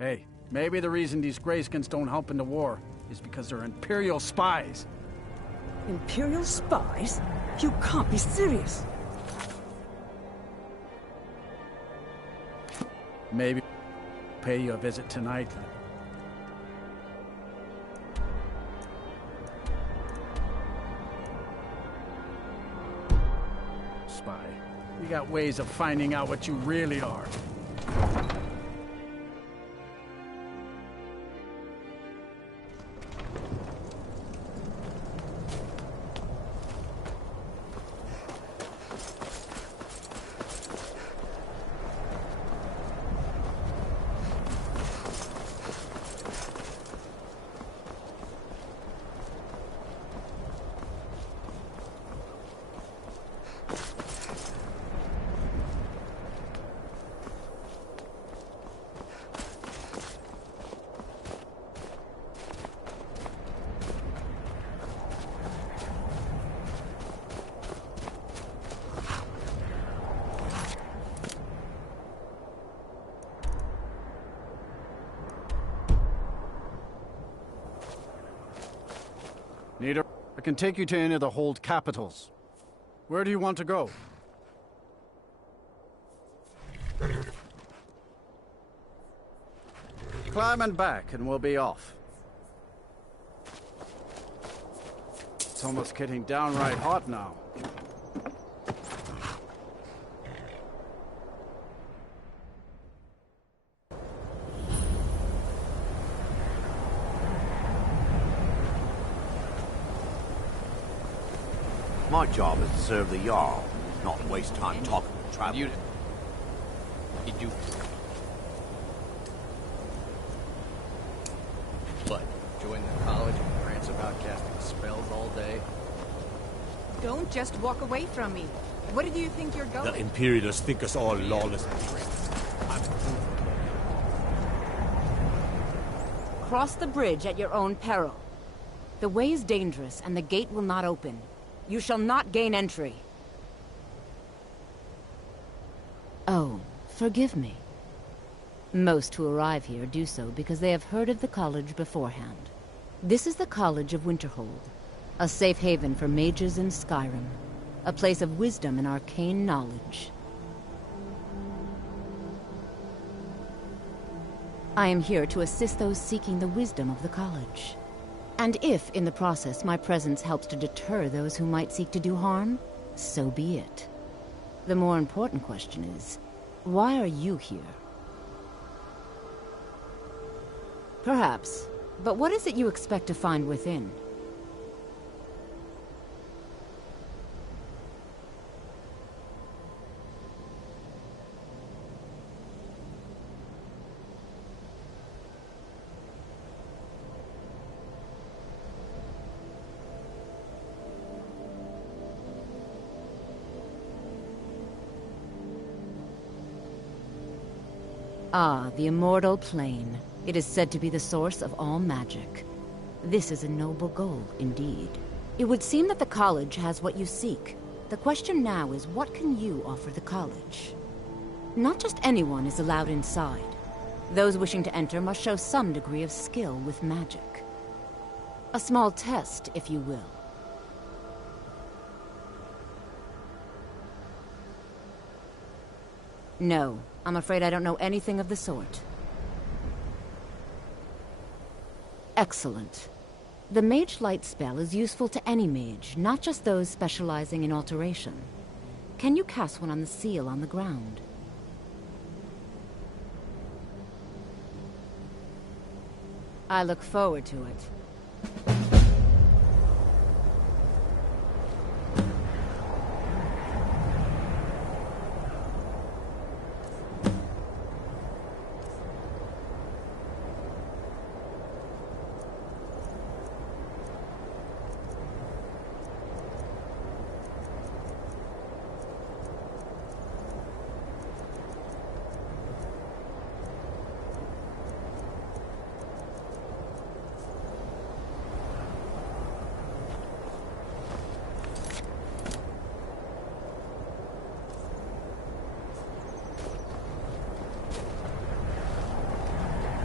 Hey, maybe the reason these Greyskins don't help in the war is because they're Imperial spies. Imperial spies? You can't be serious. Maybe pay you a visit tonight. Spy. You got ways of finding out what you really are. Neither. I can take you to any of the hold capitals. Where do you want to go? Climb and back, and we'll be off. It's almost getting downright hot now. My job is to serve the Jarl, not waste time talking to travelers. Did you... What? Join the college and prance about casting spells all day? Don't just walk away from me. Where do you think you're going? The Imperialists think us all lawless. Cross the bridge at your own peril. The way is dangerous, and the gate will not open. You shall not gain entry. Oh, forgive me. Most who arrive here do so because they have heard of the college beforehand. This is the College of Winterhold, a safe haven for mages in Skyrim, a place of wisdom and arcane knowledge. I am here to assist those seeking the wisdom of the college. And if, in the process, my presence helps to deter those who might seek to do harm, so be it. The more important question is, why are you here? Perhaps, but what is it you expect to find within? Ah, the immortal plane. It is said to be the source of all magic. This is a noble goal, indeed. It would seem that the college has what you seek. The question now is, what can you offer the college? Not just anyone is allowed inside. Those wishing to enter must show some degree of skill with magic. A small test, if you will. No, I'm afraid I don't know anything of the sort. Excellent. The Mage Light spell is useful to any mage, not just those specializing in alteration. Can you cast one on the seal on the ground? I look forward to it.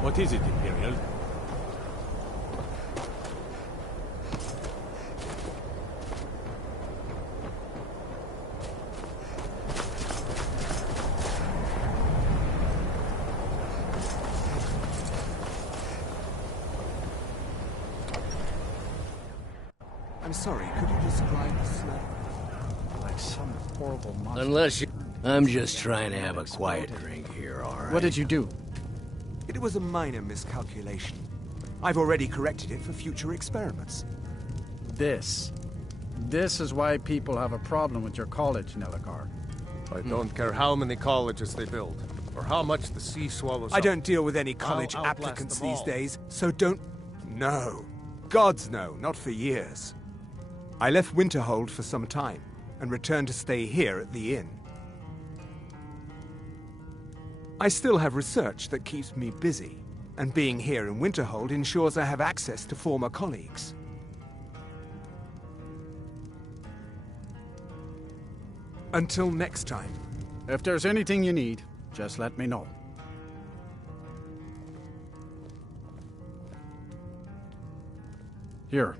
What is it, Imperial? I'm sorry, could you describe the smell? Like some horrible monster. Unless you... I'm just trying to have a quiet drink here, alright? What did you do? It was a minor miscalculation. I've already corrected it for future experiments. This is why people have a problem with your college, Nelagar. I don't care how many colleges they build, or how much the sea swallows I up. don't deal with any college I'll outlast applicants them these all. days, so don't... No. Gods no, not for years. I left Winterhold for some time, and returned to stay here at the inn. I still have research that keeps me busy, and being here in Winterhold ensures I have access to former colleagues. Until next time. If there's anything you need, just let me know. Here,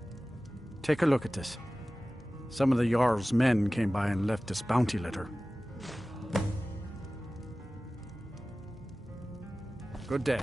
take a look at this. Some of the Jarl's men came by and left this bounty letter. Good day.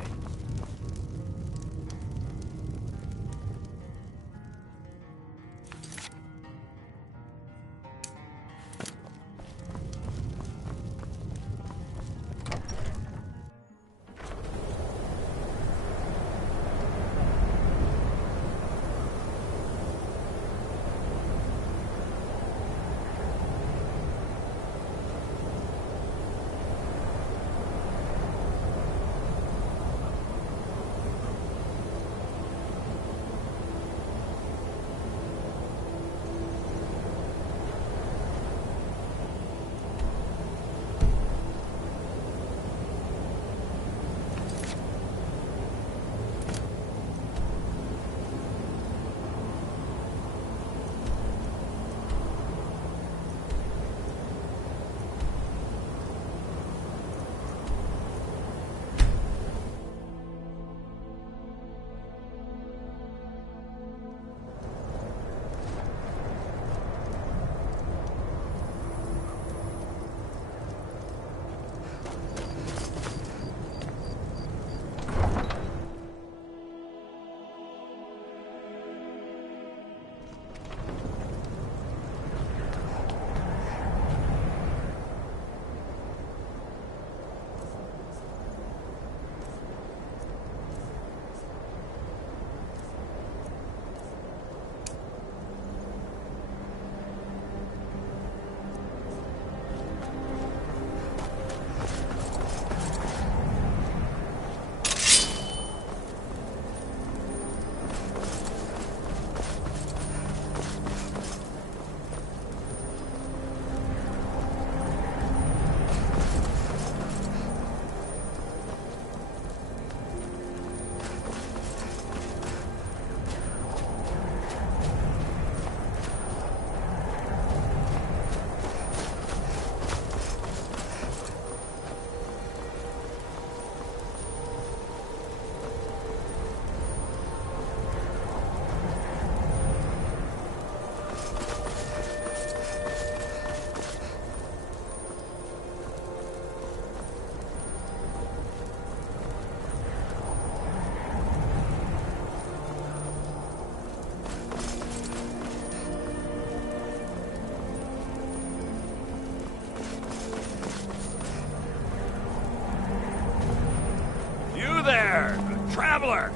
Traveler!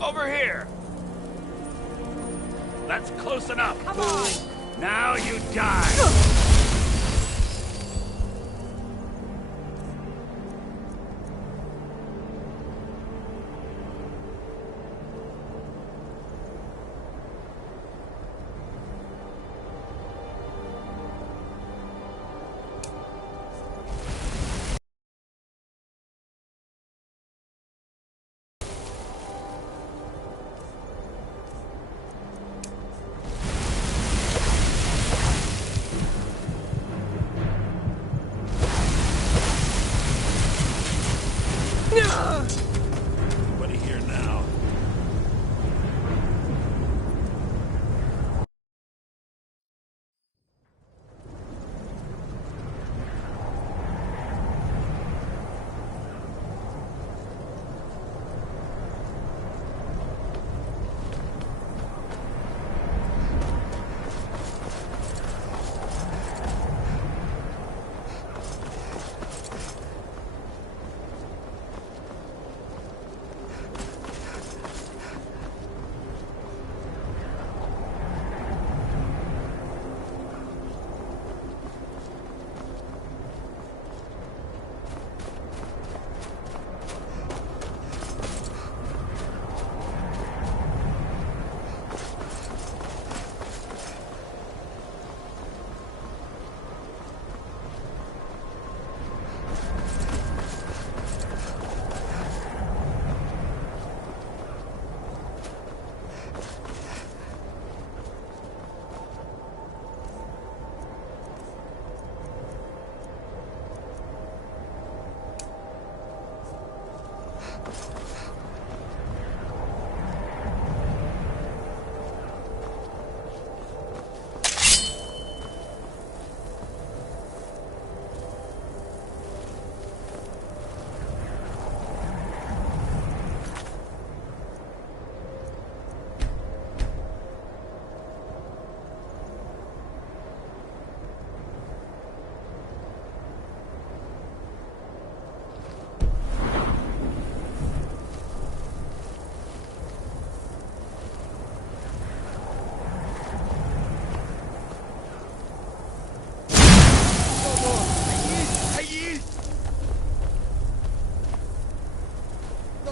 Over here! That's close enough. Come on! Now you die!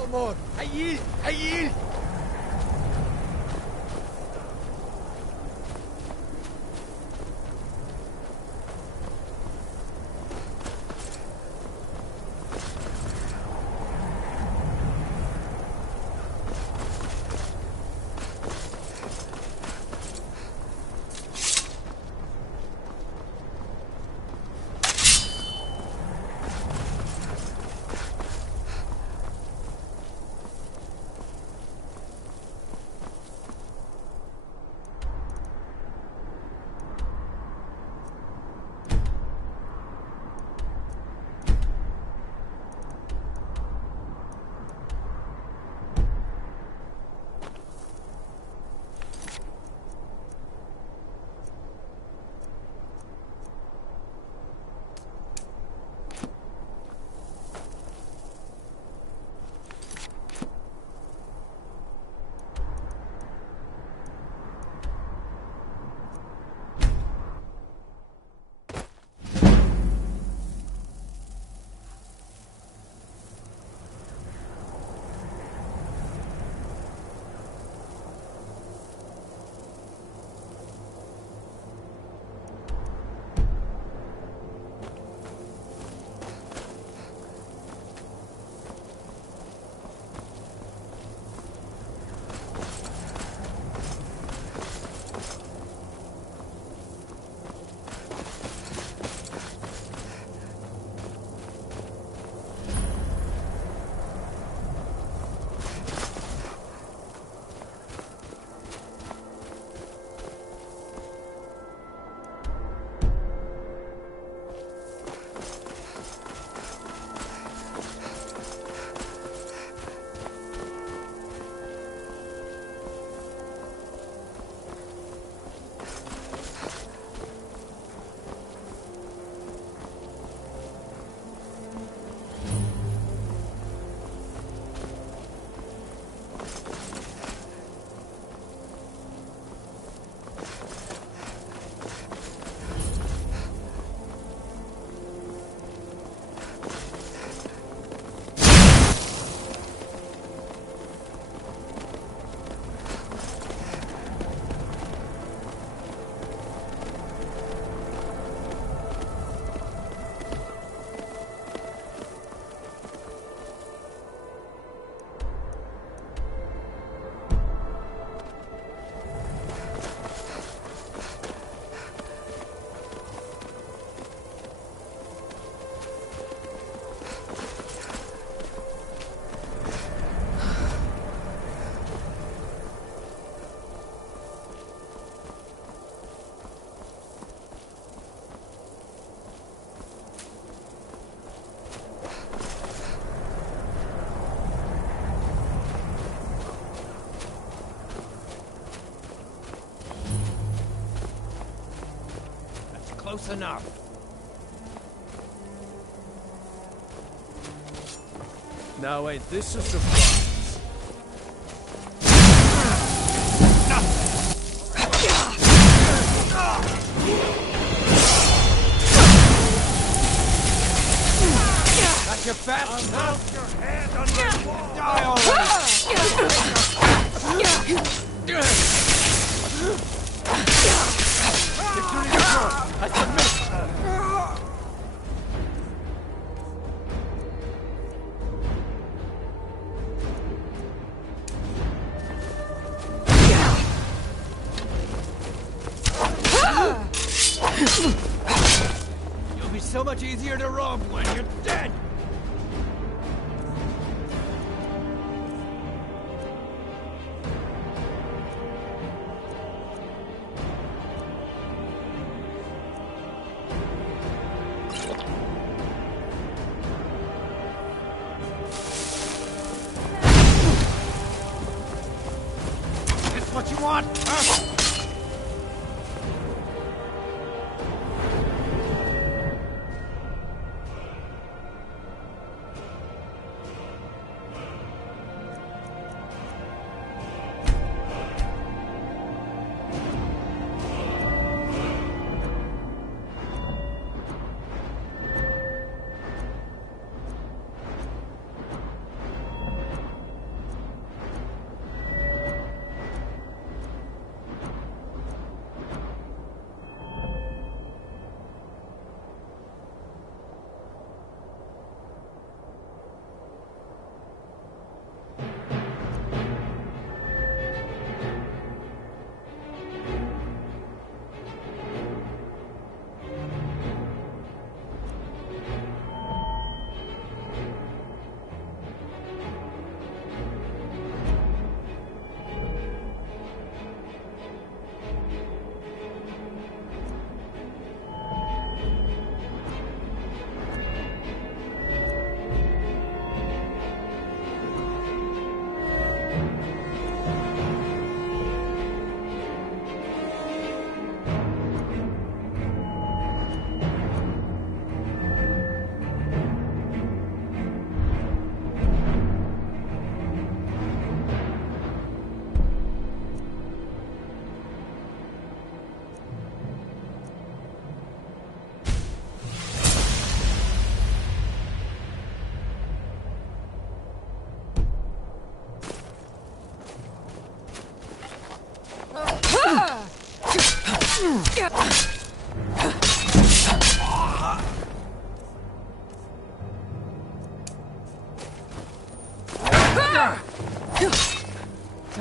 Come on! I yield! I yield! Close enough. Now ain't this a surprise? Got your back! Mount your hand on my wall! Die already! I submit! You'll be so much easier to rob when you're dead! This what you want, huh?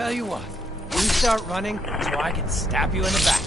Tell you what, you start running so I can stab you in the back.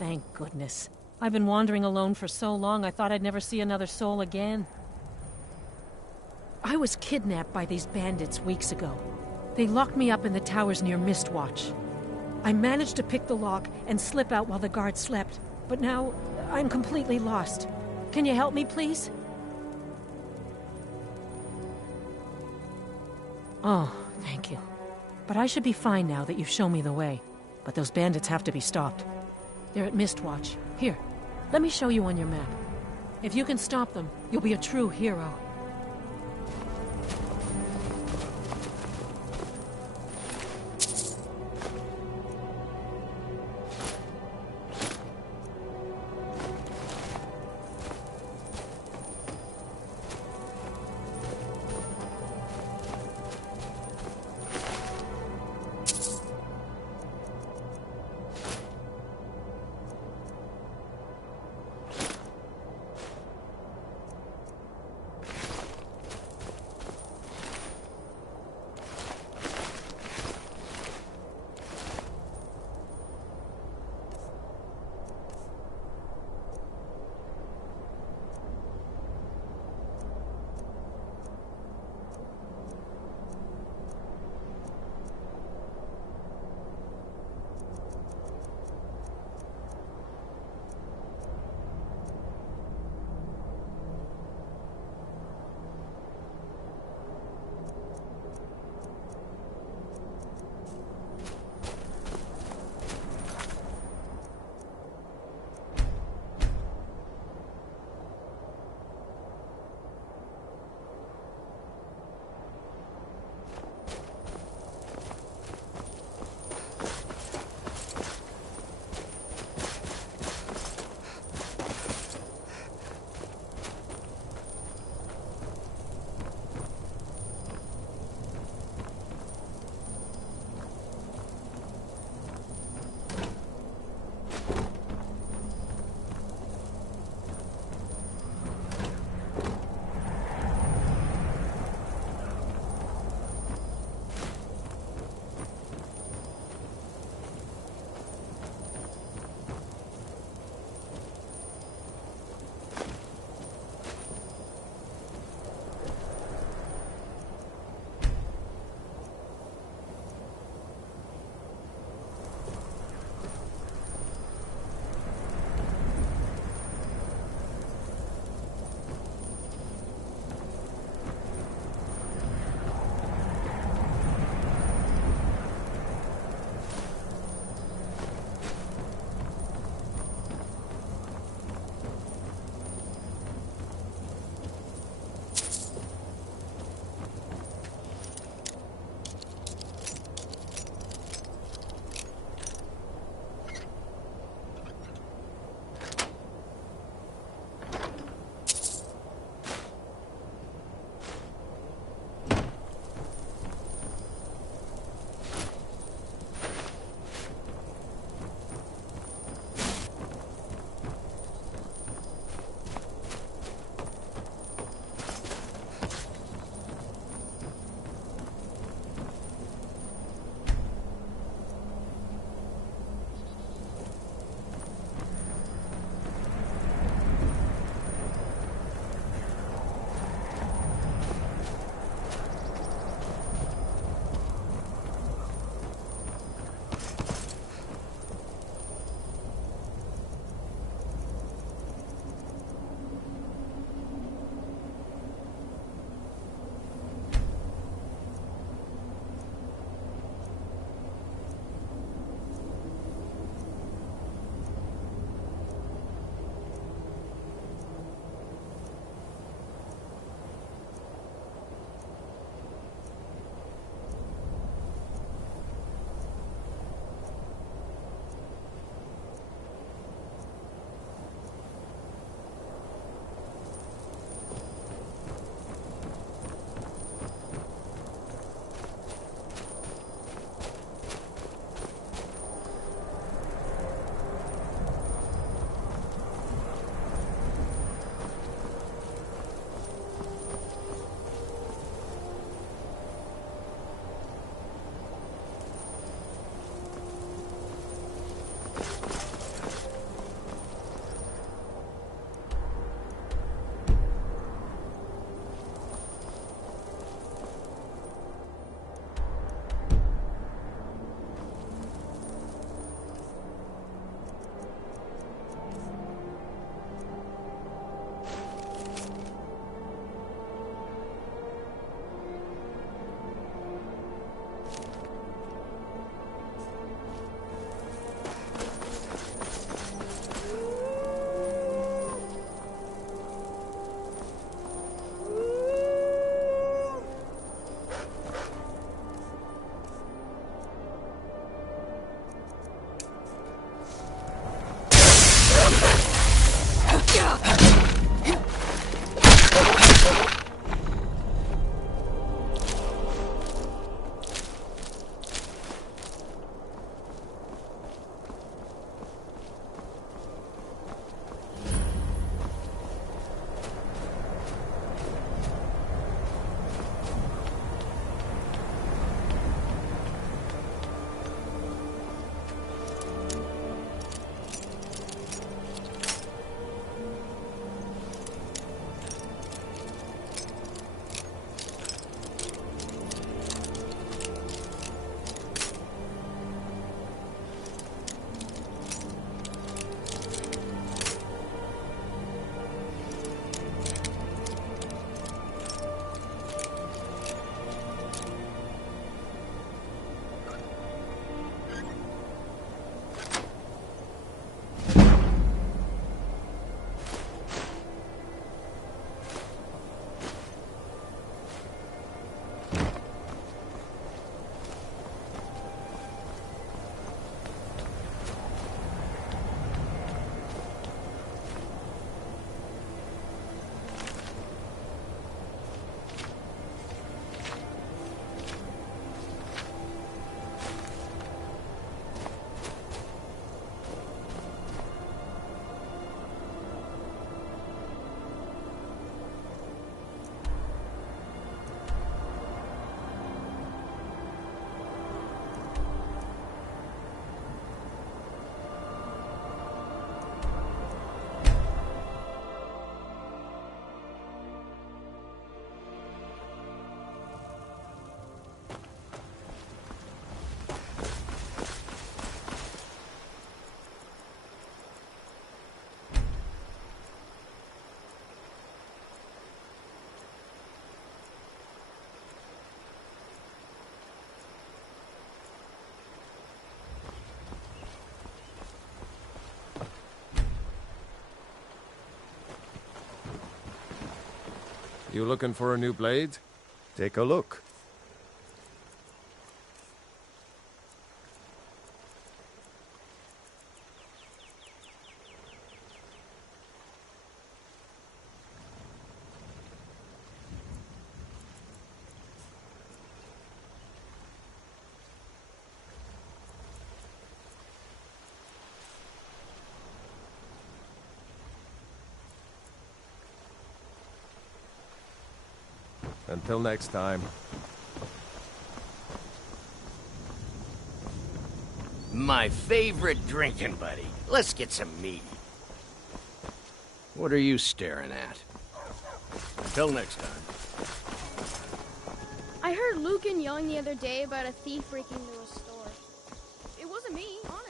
Thank goodness. I've been wandering alone for so long, I thought I'd never see another soul again. I was kidnapped by these bandits weeks ago. They locked me up in the towers near Mistwatch. I managed to pick the lock and slip out while the guards slept, but now I'm completely lost. Can you help me, please? Oh, thank you. But I should be fine now that you've shown me the way. But those bandits have to be stopped. They're at Mistwatch. Here, let me show you on your map. If you can stop them, you'll be a true hero. You looking for a new blade? Take a look. Until next time. My favorite drinking buddy. Let's get some meat. What are you staring at? Until next time. I heard Luke and Young the other day about a thief breaking into a store. It wasn't me, honest.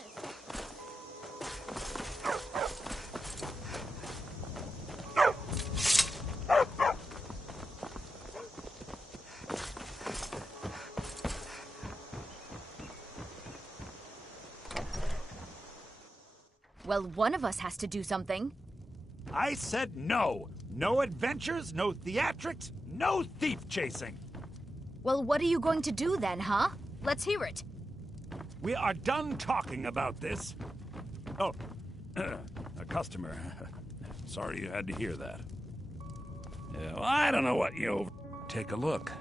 Well, one of us has to do something. I said no. No adventures, no theatrics, no thief chasing. Well, what are you going to do then, huh? Let's hear it. We are done talking about this. Oh, a customer. Sorry you had to hear that. Yeah, well, I don't know what you... Take a look.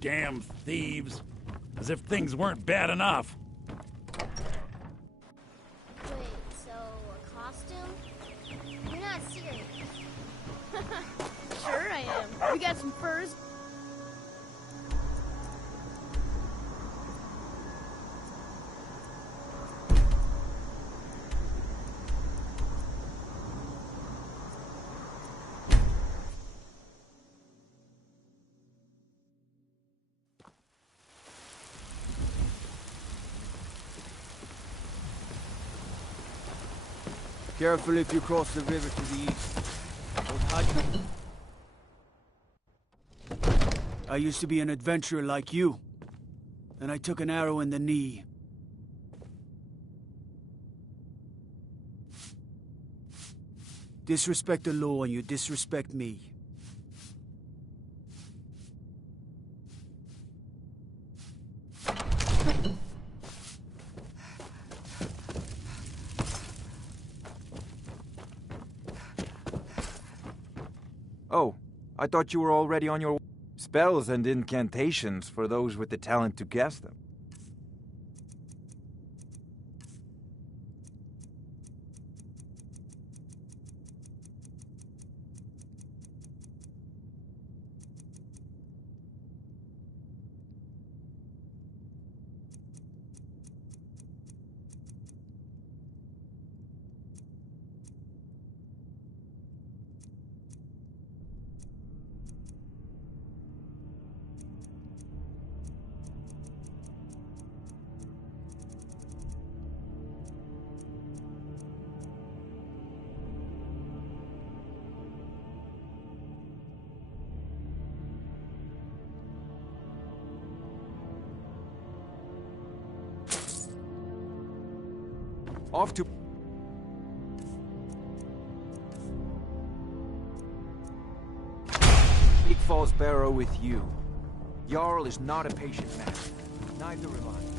Damn thieves. As if things weren't bad enough. Wait, so a costume? You're not serious. Sure I am. We got some furs. Careful if you cross the river to the east. I used to be an adventurer like you. And I took an arrow in the knee. Disrespect the law and you disrespect me. Oh, I thought you were already on your spells and incantations for those with the talent to cast them. Off to... Big Falls Barrow with you. Jarl is not a patient man. Neither am I.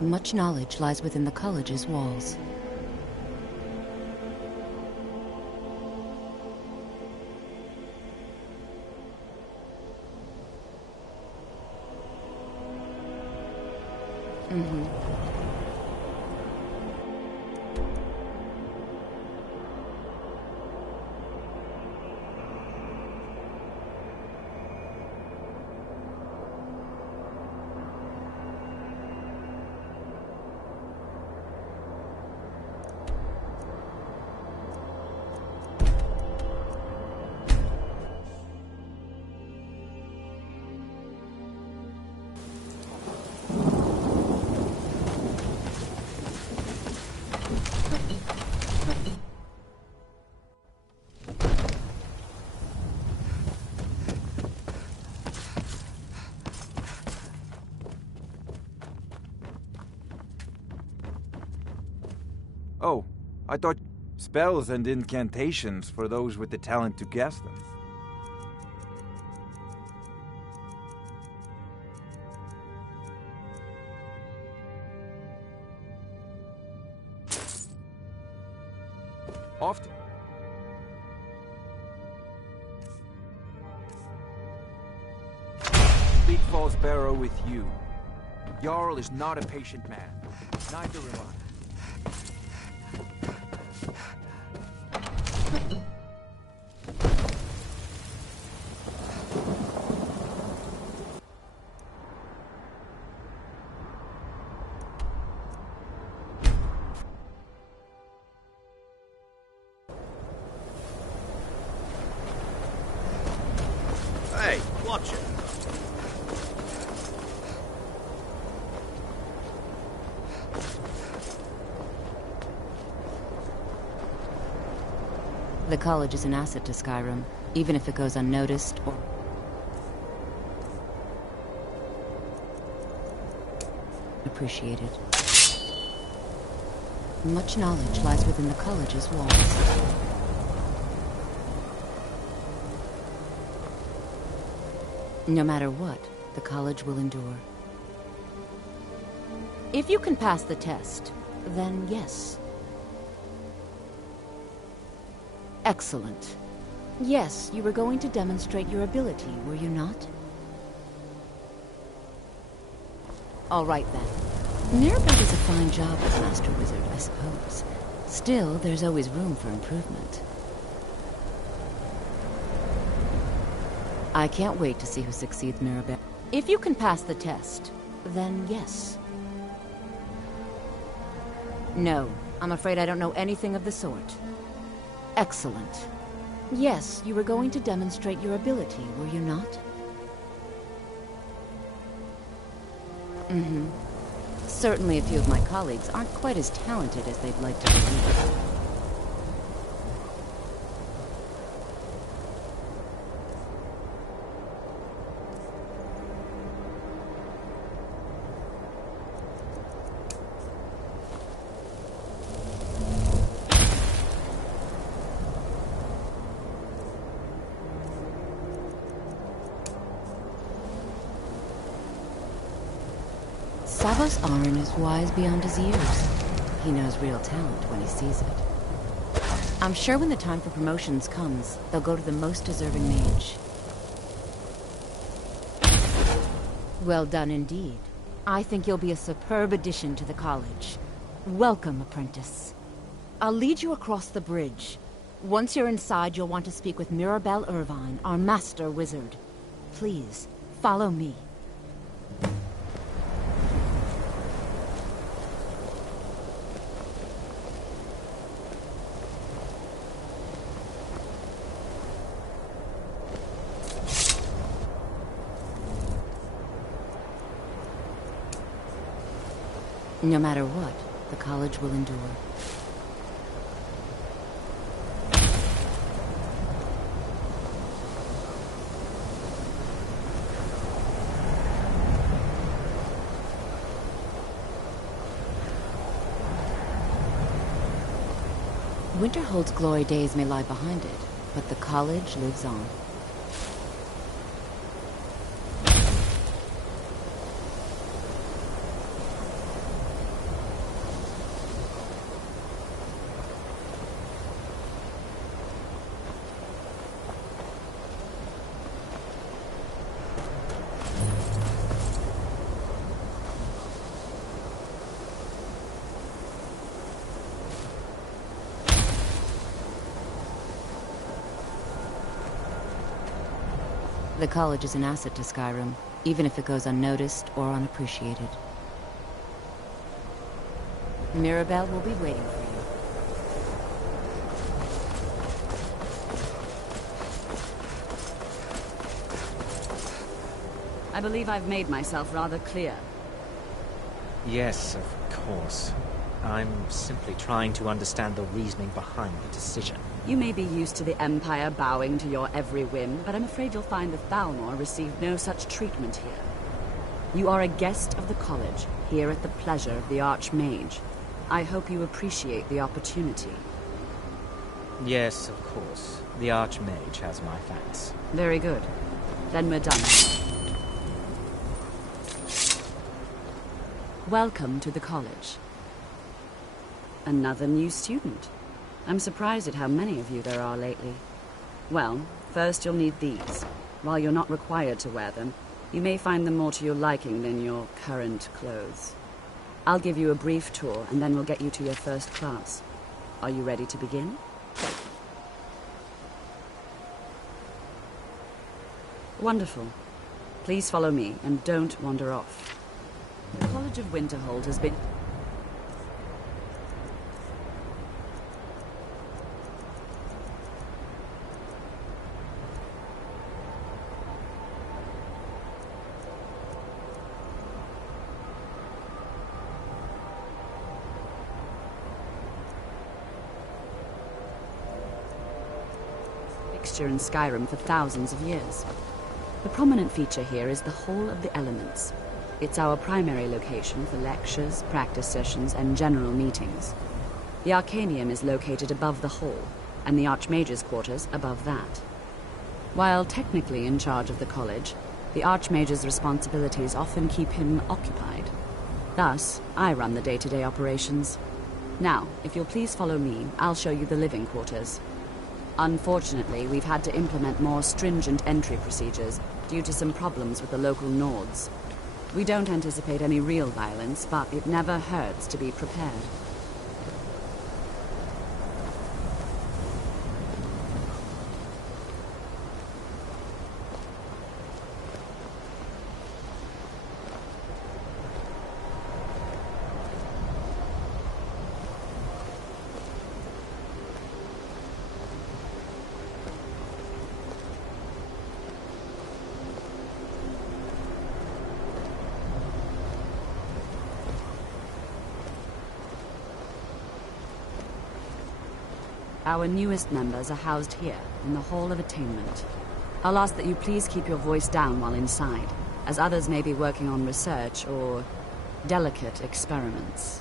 Much knowledge lies within the college's walls. Oh, I thought spells and incantations for those with the talent to guess them. Often. Big Falls Barrow with you. Jarl is not a patient man. Neither am I. Hey, watch it. The college is an asset to Skyrim, even if it goes unnoticed or... appreciated. Much knowledge lies within the college's walls. No matter what, the college will endure. If you can pass the test, then yes. Excellent. Yes, you were going to demonstrate your ability, were you not? All right then. Mirabelle does a fine job as Master Wizard, I suppose. Still, there's always room for improvement. I can't wait to see who succeeds Mirabelle. If you can pass the test, then yes. No, I'm afraid I don't know anything of the sort. Excellent. Yes, you were going to demonstrate your ability, were you not? Mm-hmm. Certainly a few of my colleagues aren't quite as talented as they'd like to believe. Savos Arn is wise beyond his years. He knows real talent when he sees it. I'm sure when the time for promotions comes, they'll go to the most deserving mage. Well done indeed. I think you'll be a superb addition to the college. Welcome, apprentice. I'll lead you across the bridge. Once you're inside, you'll want to speak with Mirabelle Irvine, our master wizard. Please, follow me. No matter what, the college will endure. Winterhold's glory days may lie behind it, but the college lives on. The college is an asset to Skyrim, even if it goes unnoticed or unappreciated. Mirabelle will be waiting for you. I believe I've made myself rather clear. Yes, of course. I'm simply trying to understand the reasoning behind the decision. You may be used to the Empire bowing to your every whim, but I'm afraid you'll find that Thalmor received no such treatment here. You are a guest of the college, here at the pleasure of the Archmage. I hope you appreciate the opportunity. Yes, of course. The Archmage has my thanks. Very good. Then we're done. Welcome to the college. Another new student. I'm surprised at how many of you there are lately. Well, first you'll need these. While you're not required to wear them, you may find them more to your liking than your current clothes. I'll give you a brief tour, and then we'll get you to your first class. Are you ready to begin? Wonderful. Please follow me, and don't wander off. The College of Winterhold has been... in Skyrim for thousands of years. The prominent feature here is the Hall of the Elements. It's our primary location for lectures, practice sessions, and general meetings. The Arcanium is located above the hall, and the Archmage's quarters above that. While technically in charge of the college, the Archmage's responsibilities often keep him occupied. Thus, I run the day-to-day operations. Now, if you'll please follow me, I'll show you the living quarters. Unfortunately, we've had to implement more stringent entry procedures due to some problems with the local Nords. We don't anticipate any real violence, but it never hurts to be prepared. Our newest members are housed here, in the Hall of Attainment. I'll ask that you please keep your voice down while inside, as others may be working on research or delicate experiments.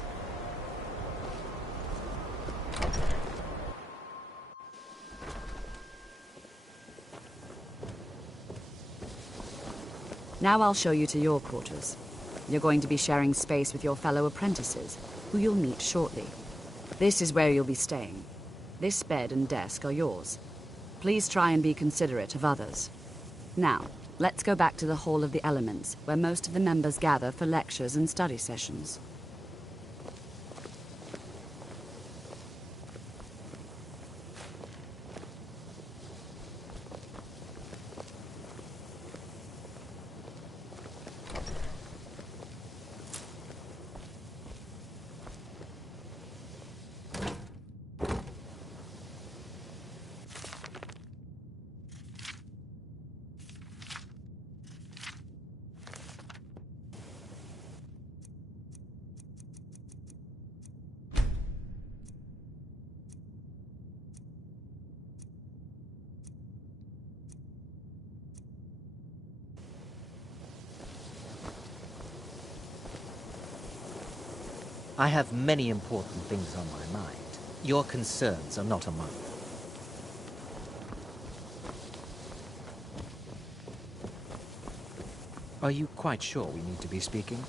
Now I'll show you to your quarters. You're going to be sharing space with your fellow apprentices, who you'll meet shortly. This is where you'll be staying. This bed and desk are yours. Please try and be considerate of others. Now, let's go back to the Hall of the Elements, where most of the members gather for lectures and study sessions. I have many important things on my mind. Your concerns are not among them. Are you quite sure we need to be speaking?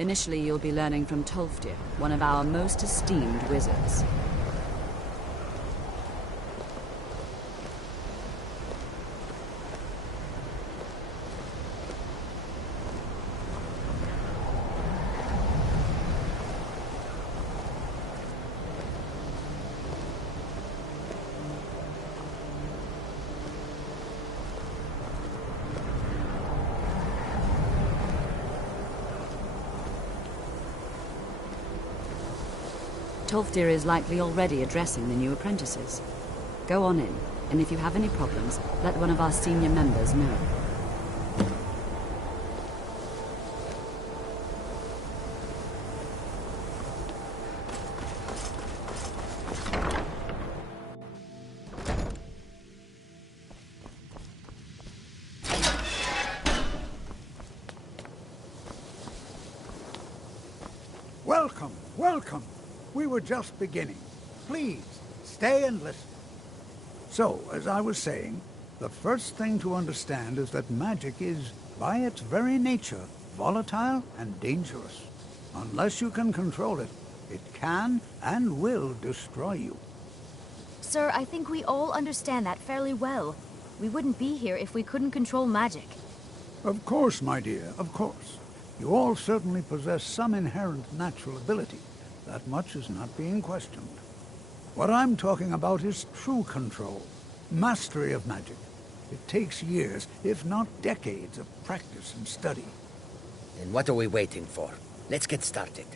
Initially, you'll be learning from Tolfdir, one of our most esteemed wizards. Tolfdir is likely already addressing the new apprentices. Go on in, and if you have any problems, let one of our senior members know. Welcome, welcome. We were just beginning. Please, stay and listen. So, as I was saying, the first thing to understand is that magic is, by its very nature, volatile and dangerous. Unless you can control it, it can and will destroy you. Sir, I think we all understand that fairly well. We wouldn't be here if we couldn't control magic. Of course, my dear, of course. You all certainly possess some inherent natural ability. That much is not being questioned. What I'm talking about is true control, mastery of magic. It takes years, if not decades, of practice and study. And what are we waiting for? Let's get started.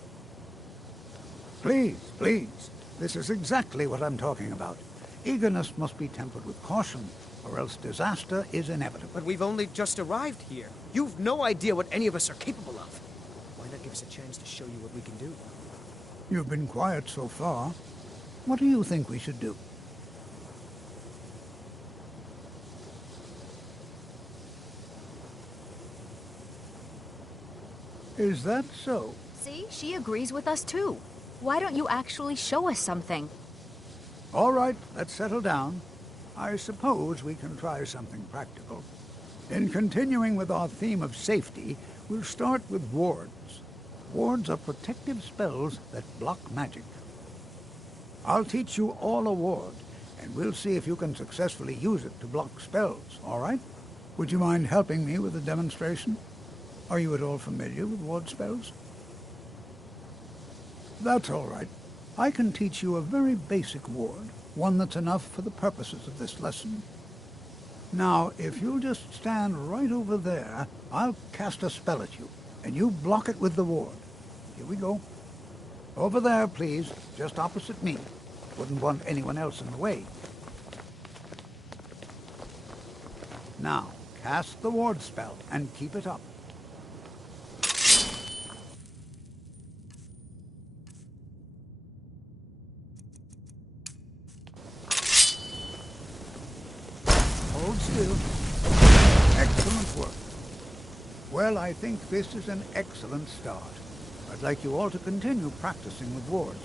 Please, please. This is exactly what I'm talking about. Eagerness must be tempered with caution, or else disaster is inevitable. But we've only just arrived here. You've no idea what any of us are capable of. Why not give us a chance to show you what we can do? You've been quiet so far. What do you think we should do? Is that so? See, she agrees with us too. Why don't you actually show us something? All right, let's settle down. I suppose we can try something practical. In continuing with our theme of safety, we'll start with wards. Wards are protective spells that block magic. I'll teach you all a ward, and we'll see if you can successfully use it to block spells, all right? Would you mind helping me with the demonstration? Are you at all familiar with ward spells? That's all right. I can teach you a very basic ward, one that's enough for the purposes of this lesson. Now, if you'll just stand right over there, I'll cast a spell at you, and you block it with the ward. Here we go. Over there, please, just opposite me. Wouldn't want anyone else in the way. Now, cast the ward spell and keep it up. Hold still. Excellent work. Well, I think this is an excellent start. I'd like you all to continue practicing with wards.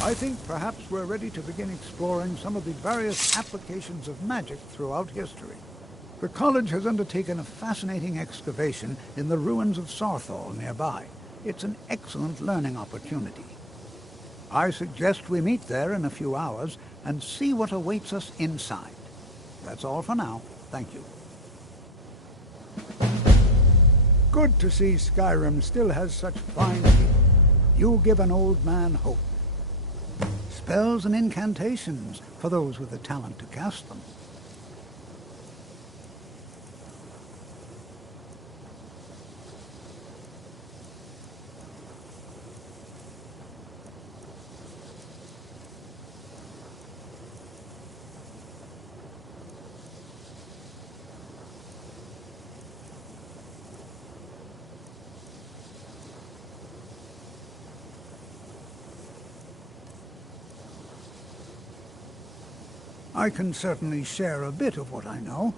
I think perhaps we're ready to begin exploring some of the various applications of magic throughout history. The college has undertaken a fascinating excavation in the ruins of Sarthal nearby. It's an excellent learning opportunity. I suggest we meet there in a few hours and see what awaits us inside. That's all for now. Thank you. Good to see Skyrim still has such fine people. You give an old man hope. Spells and incantations for those with the talent to cast them. I can certainly share a bit of what I know.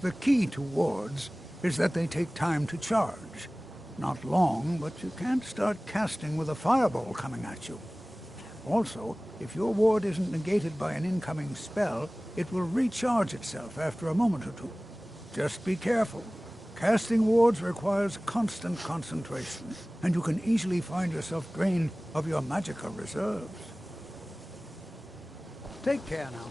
The key to wards is that they take time to charge. Not long, but you can't start casting with a fireball coming at you. Also, if your ward isn't negated by an incoming spell, it will recharge itself after a moment or two. Just be careful. Casting wards requires constant concentration, and you can easily find yourself drained of your magica reserves. Take care now.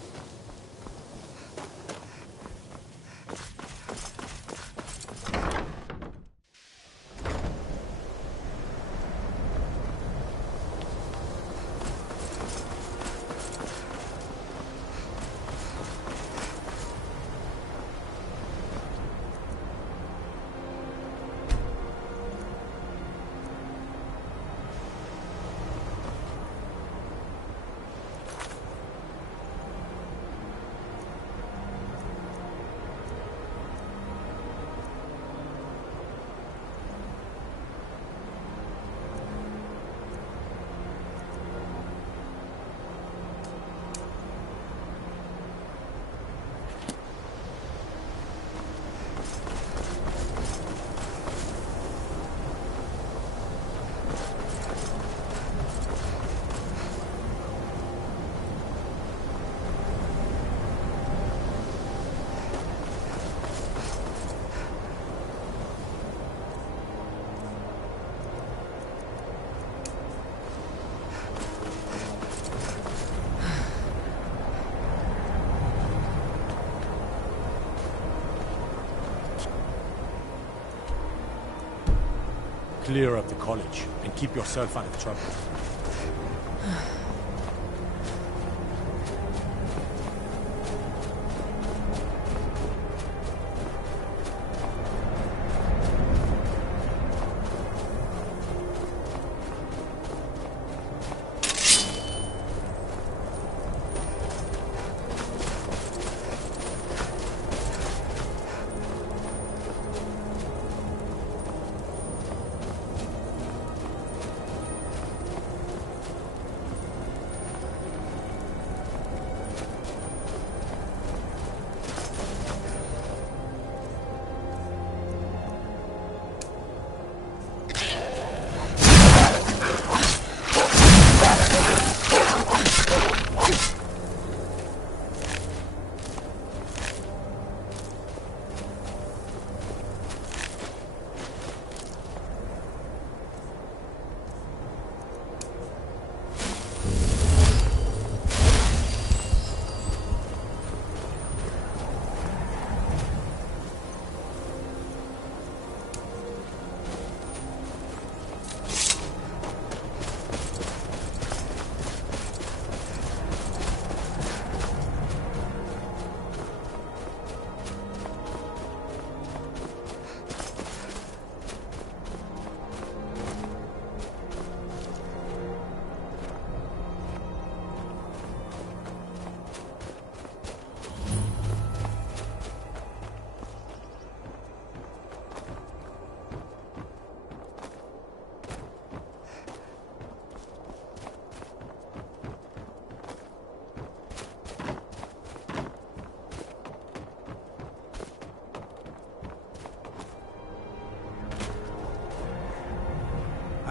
Clear up the college and keep yourself out of trouble.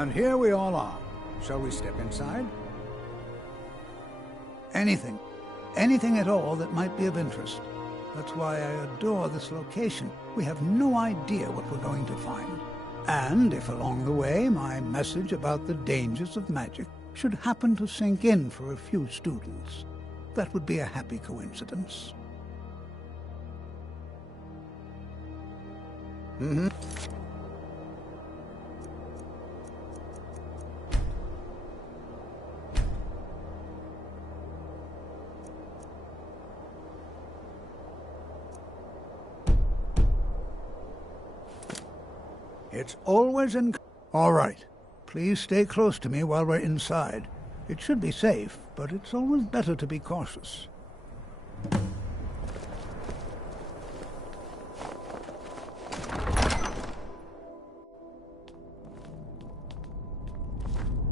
And here we all are. Shall we step inside? Anything at all that might be of interest. That's why I adore this location. We have no idea what we're going to find. And if along the way my message about the dangers of magic should happen to sink in for a few students, that would be a happy coincidence. Mm-hmm. It's always in... All right. Please stay close to me while we're inside. It should be safe, but it's always better to be cautious.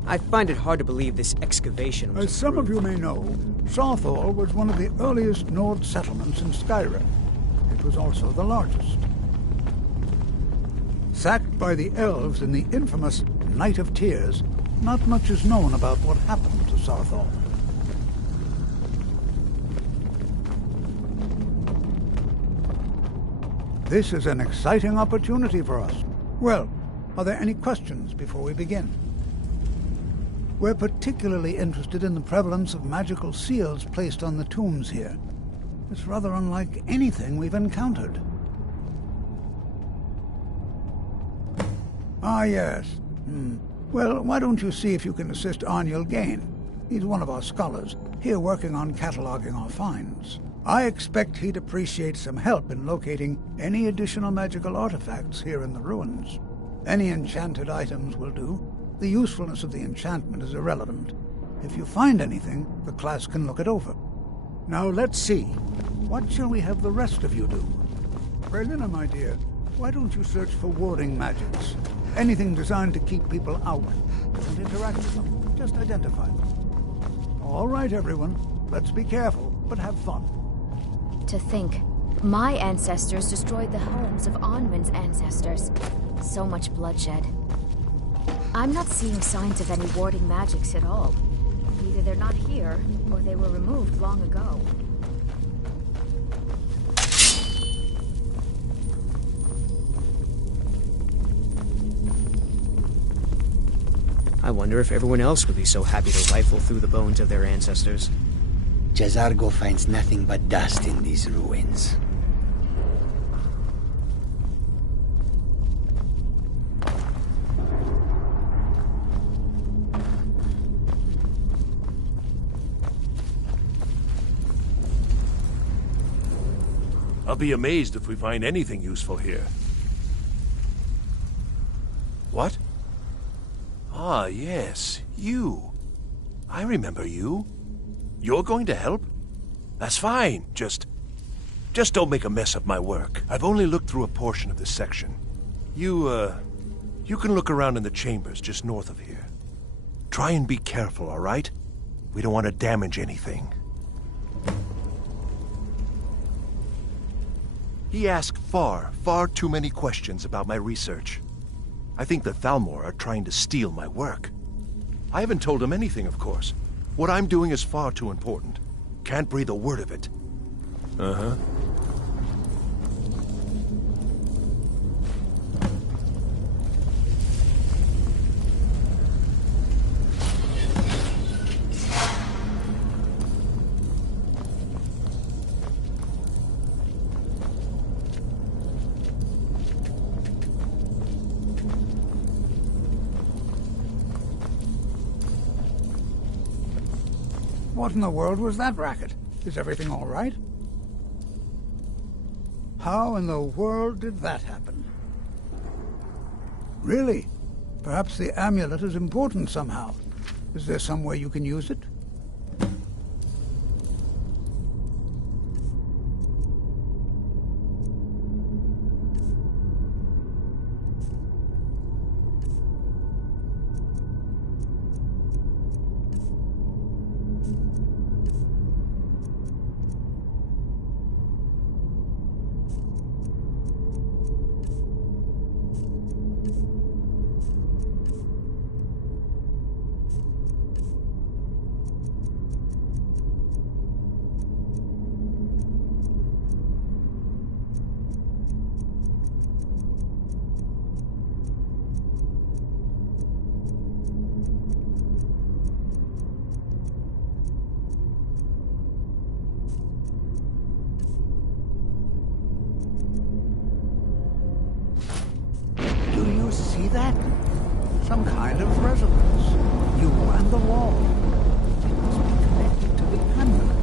I find it hard to believe this excavation was As some of you may know, Southall was one of the earliest Nord settlements in Skyrim. It was also the largest. Sacked by the elves in the infamous Night of Tears, not much is known about what happened to Southall. This is an exciting opportunity for us. Well, are there any questions before we begin? We're particularly interested in the prevalence of magical seals placed on the tombs here. It's rather unlike anything we've encountered. Ah, yes. Well, why don't you see if you can assist Arniel Gain? He's one of our scholars, here working on cataloging our finds. I expect he'd appreciate some help in locating any additional magical artifacts here in the ruins. Any enchanted items will do. The usefulness of the enchantment is irrelevant. If you find anything, the class can look it over. Now let's see. What shall we have the rest of you do? Berlina, my dear, why don't you search for warding magics? Anything designed to keep people out. Don't interact with them. Just identify them. All right, everyone. Let's be careful, but have fun. To think, my ancestors destroyed the homes of Onwin's ancestors. So much bloodshed. I'm not seeing signs of any warding magics at all. Either they're not here, or they were removed long ago. I wonder if everyone else would be so happy to rifle through the bones of their ancestors. Jazargo finds nothing but dust in these ruins. I'll be amazed if we find anything useful here. What? Ah, yes, you. I remember you. You're going to help? That's fine. Just don't make a mess of my work. I've only looked through a portion of this section. You can look around in the chambers just north of here. Try and be careful, all right? We don't want to damage anything. He asked far too many questions about my research. I think the Thalmor are trying to steal my work. I haven't told him anything, of course. What I'm doing is far too important. Can't breathe a word of it. Uh-huh. What in the world was that racket? Is everything all right? How in the world did that happen? Really? Perhaps the amulet is important somehow. Is there some way you can use it? Some kind of resonance. You and the wall. It must be connected to the amulet.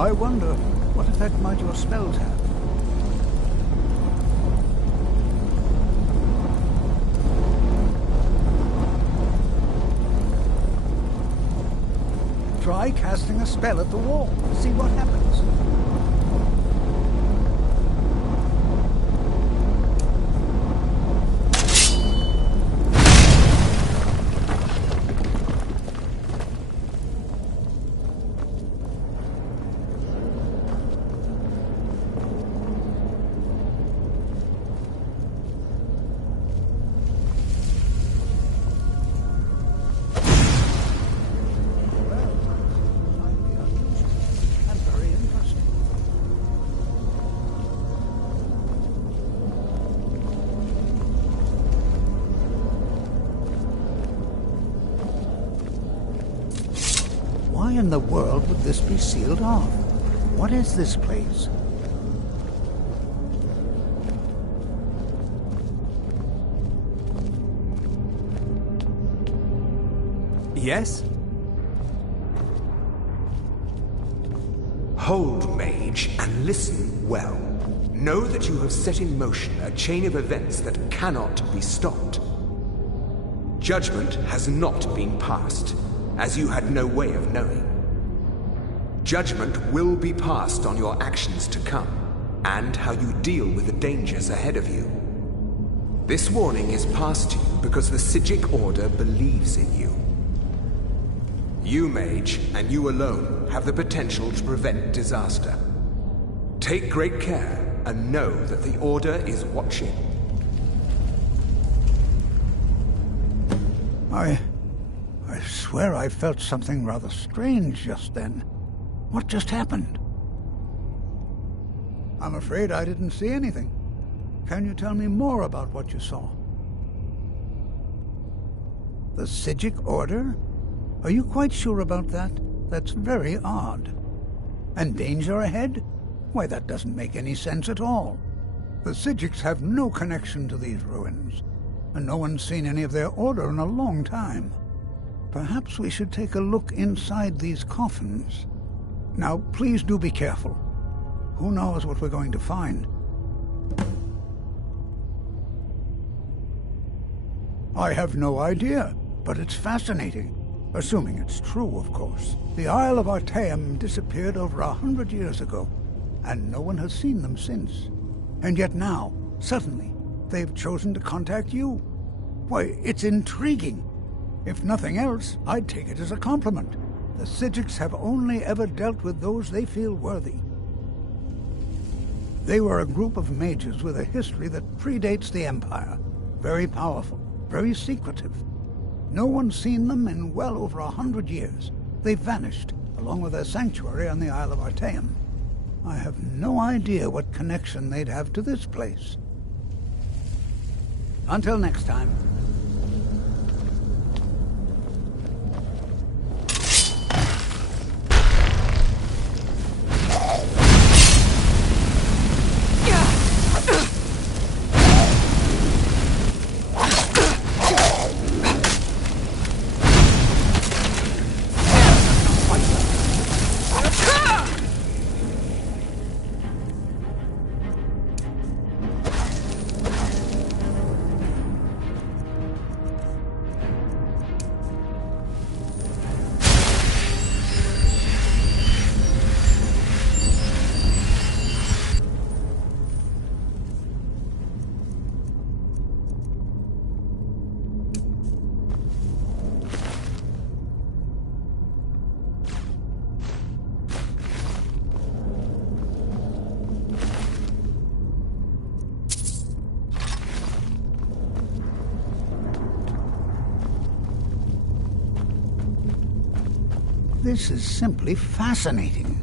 I wonder, what effect might your spells have? Try casting a spell at the wall. See what happens. Why in the world would this be sealed off? What is this place? Yes? Hold, mage, and listen well. Know that you have set in motion a chain of events that cannot be stopped. Judgment has not been passed, as you had no way of knowing. Judgment will be passed on your actions to come, and how you deal with the dangers ahead of you. This warning is passed to you because the Psijic Order believes in you. You, mage, and you alone, have the potential to prevent disaster. Take great care, and know that the Order is watching. I swear I felt something rather strange just then. What just happened? I'm afraid I didn't see anything. Can you tell me more about what you saw? The Psijic Order? Are you quite sure about that? That's very odd. And danger ahead? Why, that doesn't make any sense at all. The Psijics have no connection to these ruins, and no one's seen any of their order in a long time. Perhaps we should take a look inside these coffins. Now, please do be careful. Who knows what we're going to find? I have no idea, but it's fascinating. Assuming it's true, of course. The Isle of Artaeum disappeared over 100 years ago, and no one has seen them since. And yet now, suddenly, they've chosen to contact you. Why, it's intriguing. If nothing else, I'd take it as a compliment. The Psijics have only ever dealt with those they feel worthy. They were a group of mages with a history that predates the Empire. Very powerful, very secretive. No one's seen them in well over 100 years. They vanished, along with their sanctuary on the Isle of Artaeum. I have no idea what connection they'd have to this place. Until next time. This is simply fascinating.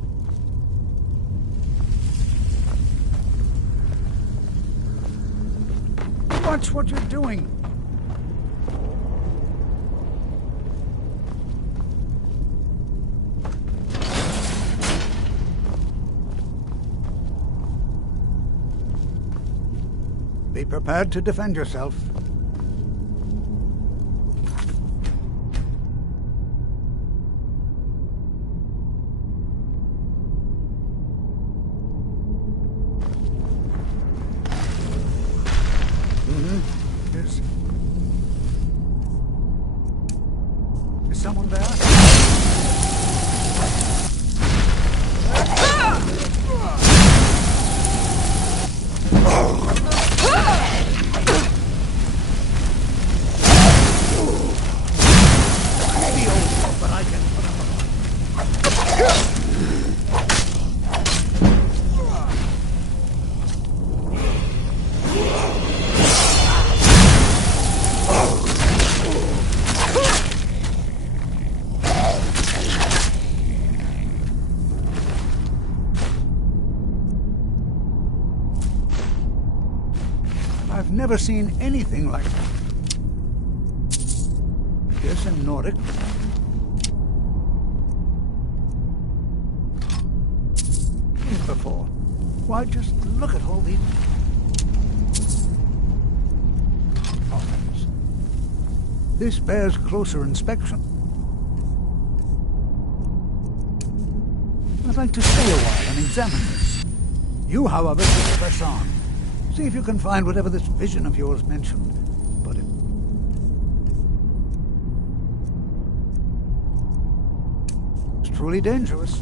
Watch what you're doing. Be prepared to defend yourself. down there? Maybe old, but I can put up I've never seen anything like this in Nordic. Before. Why, just look at all these coffins. This bears closer inspection. I'd like to stay a while and examine this. You, however, should press on. See if you can find whatever this vision of yours mentioned. But it's truly dangerous.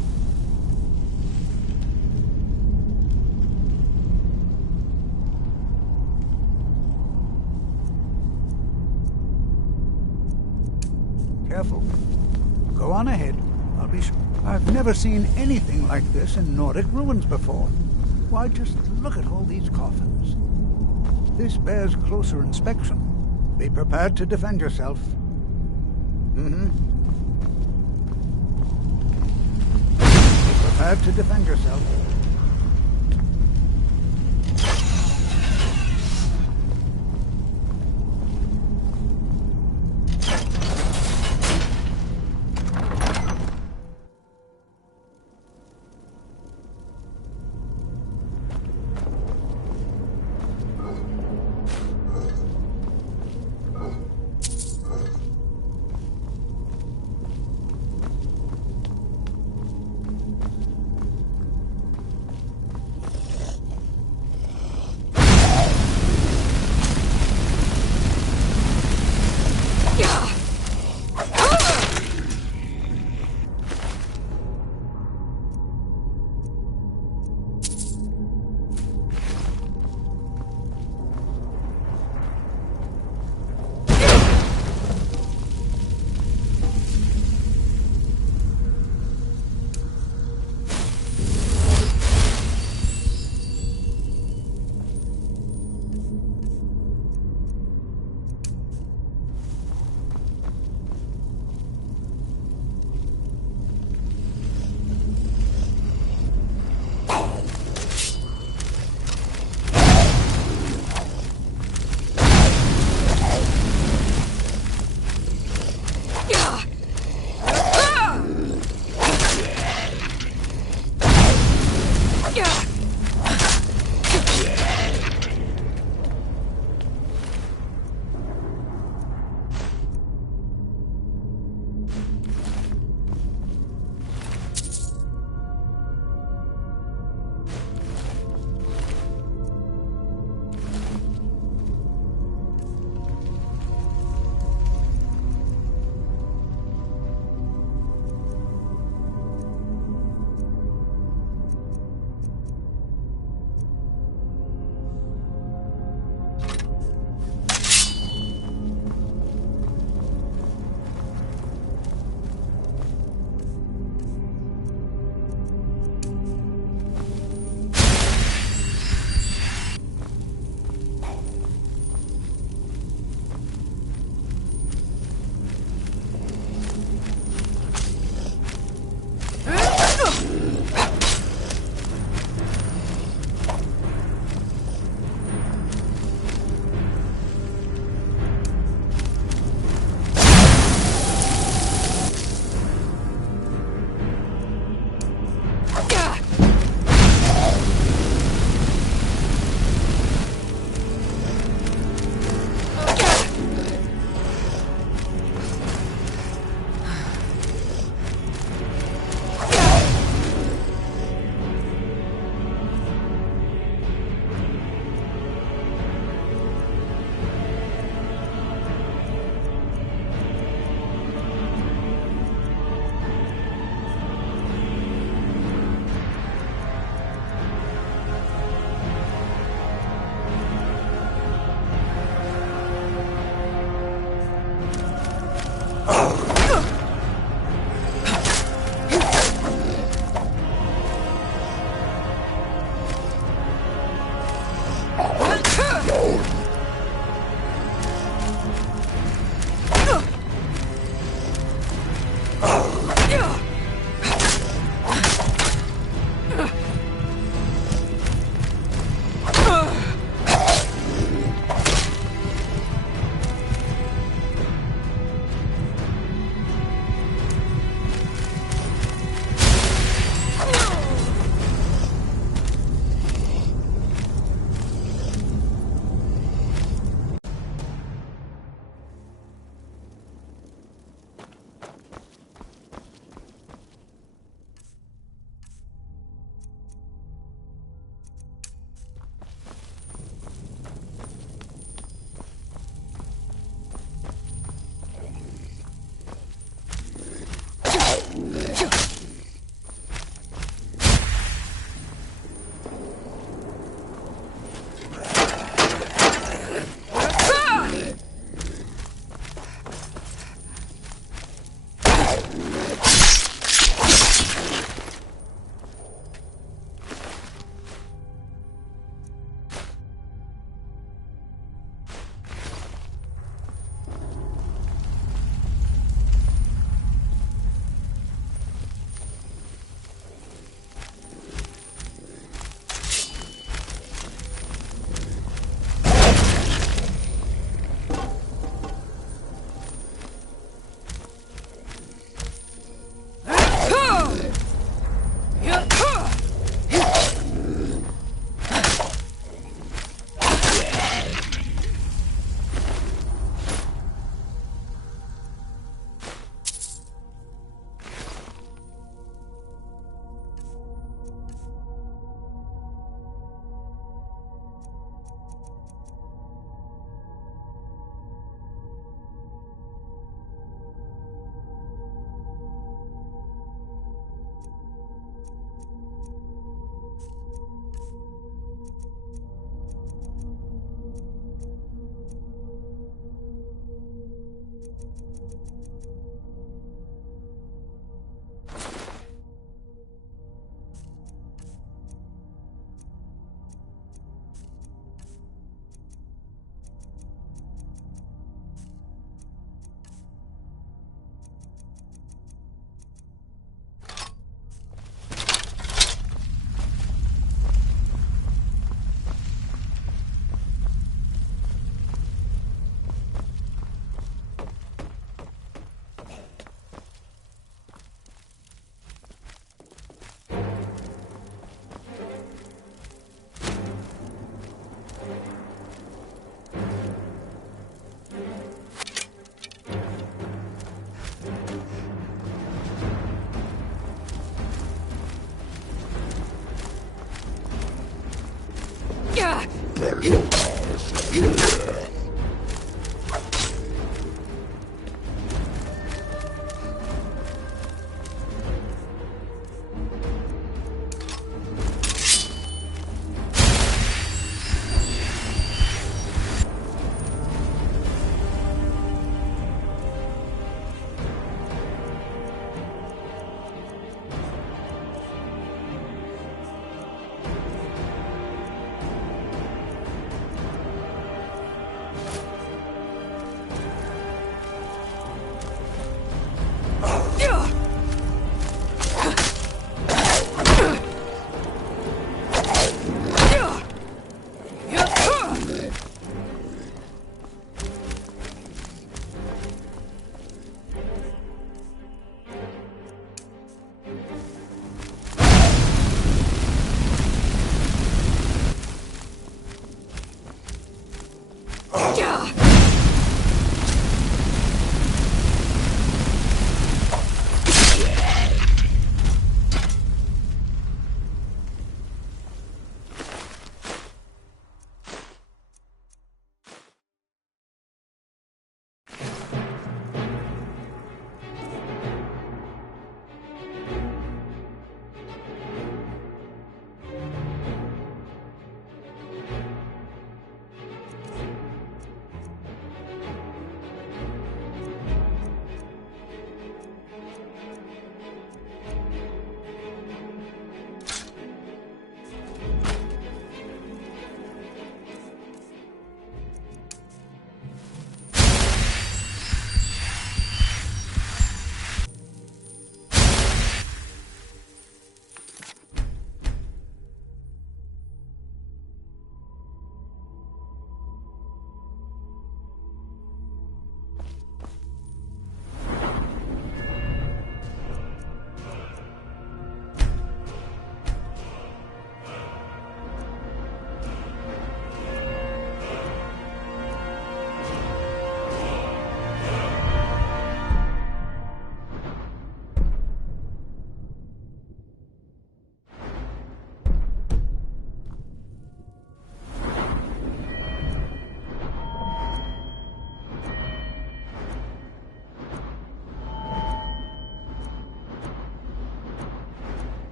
Careful. Go on ahead. I'll be sure. I've never seen anything like this in Nordic ruins before. Why, just look at all these coffins. This bears closer inspection. Be prepared to defend yourself. Be prepared to defend yourself.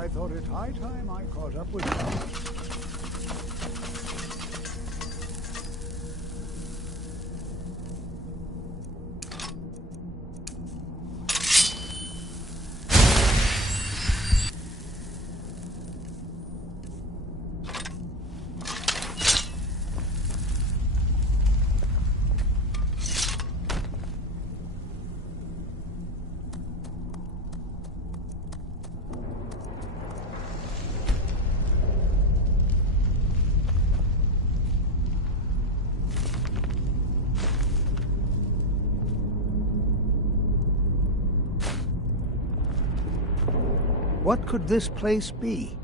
I thought it high time I caught up with you. What could this place be?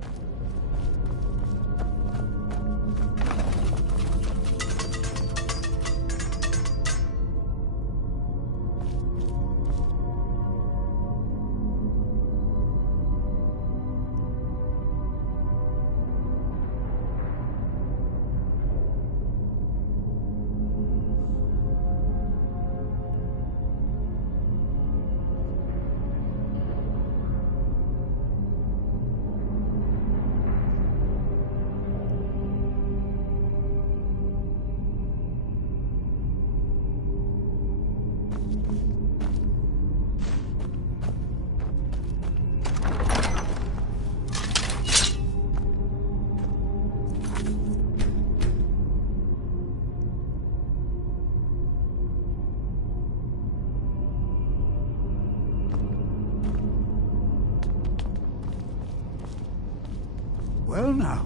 Well now,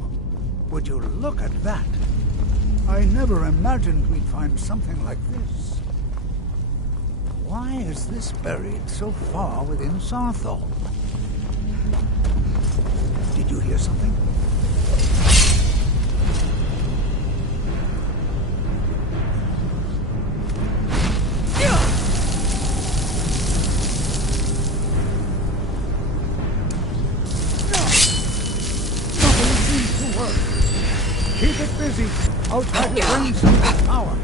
would you look at that? I never imagined we'd find something like this. Why is this buried so far within Sarthol? Did you hear something? Keep it busy. I'll try to bring some power.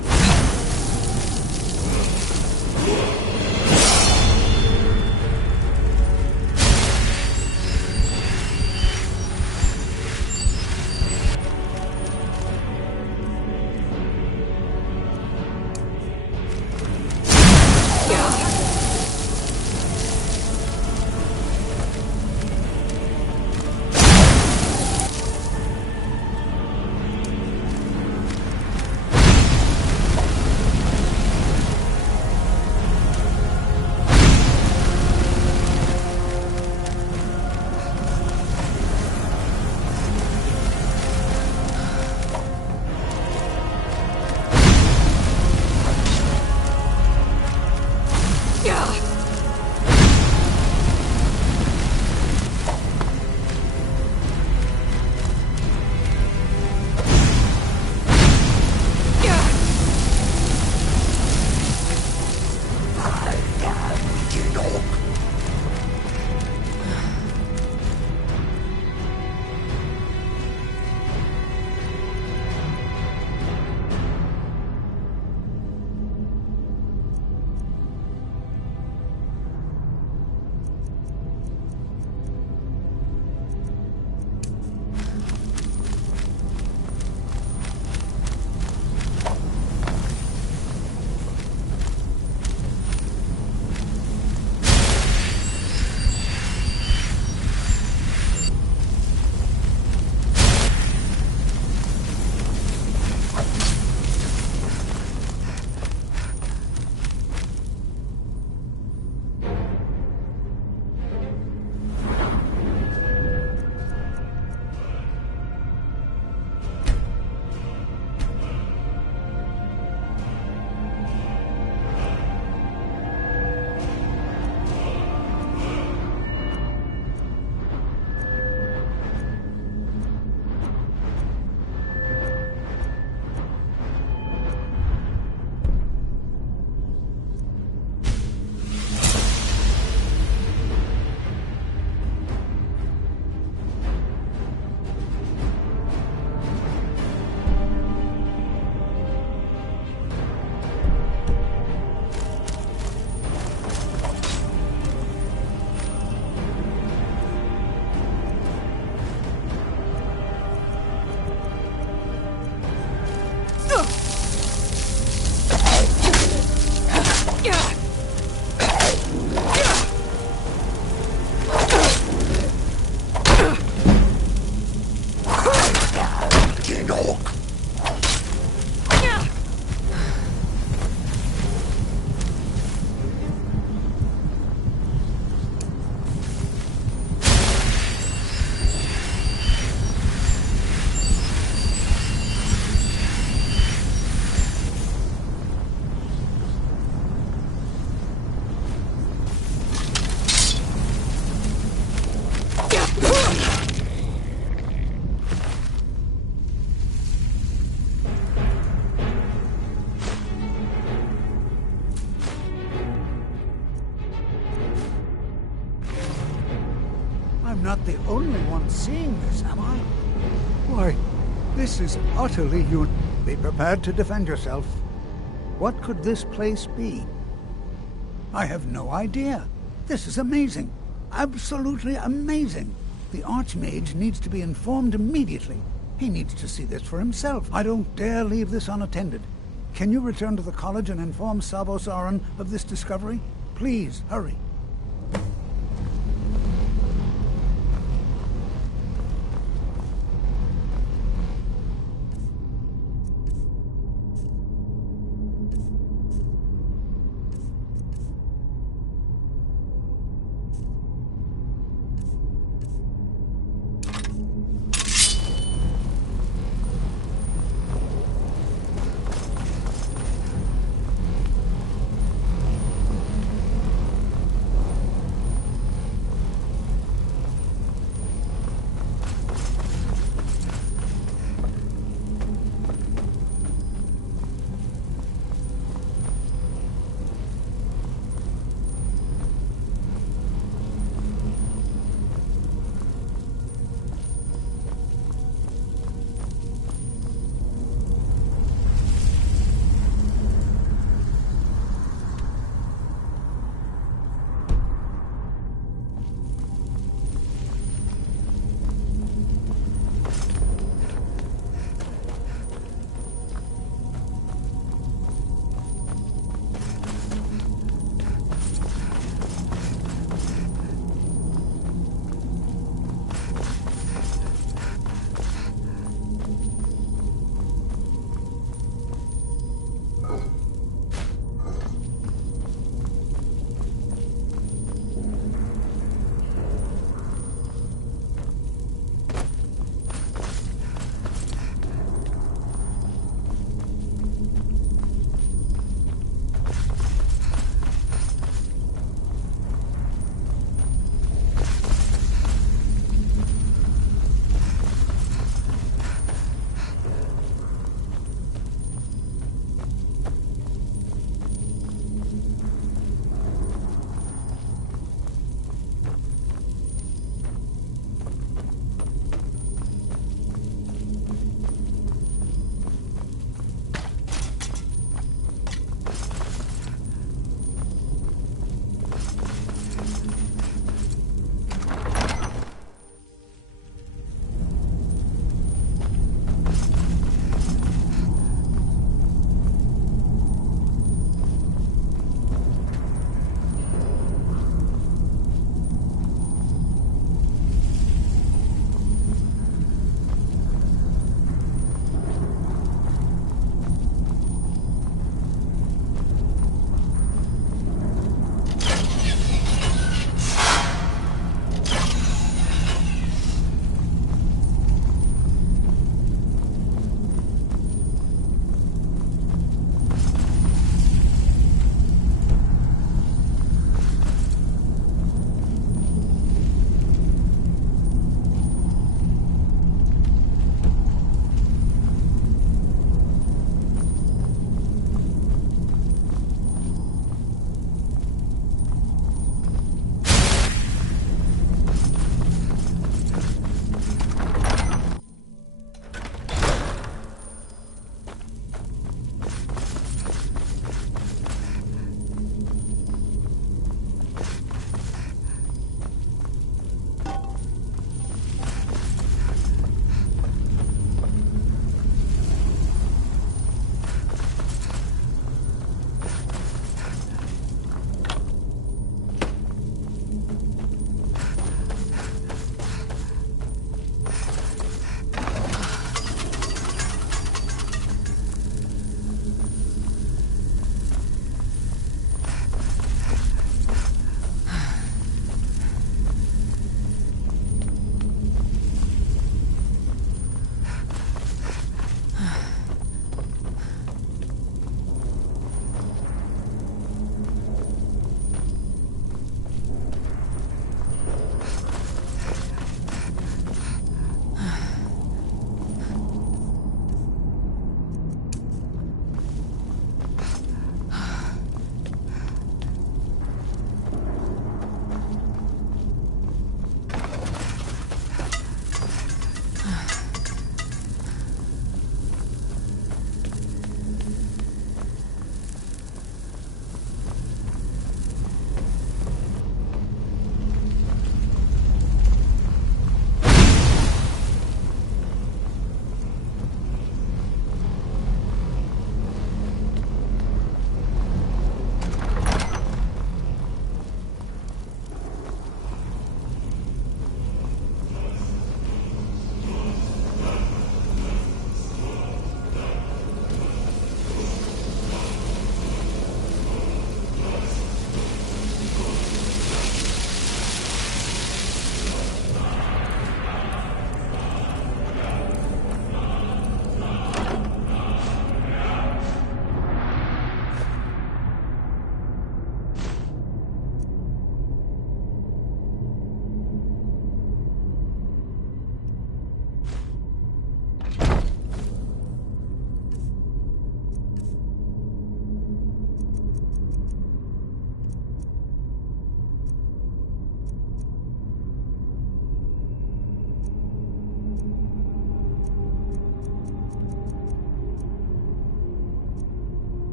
I'm not the only one seeing this, am I? Why, this is utterly Be prepared to defend yourself. What could this place be? I have no idea. This is amazing. Absolutely amazing. The Archmage needs to be informed immediately. He needs to see this for himself. I don't dare leave this unattended. Can you return to the college and inform Savos Aran of this discovery? Please, hurry.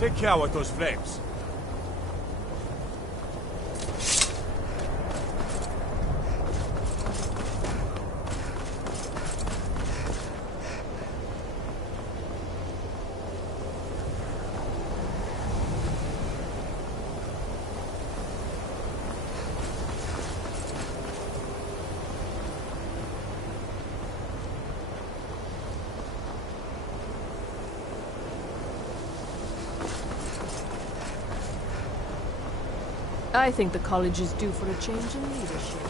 Take care with those flames. I think the college is due for a change in leadership.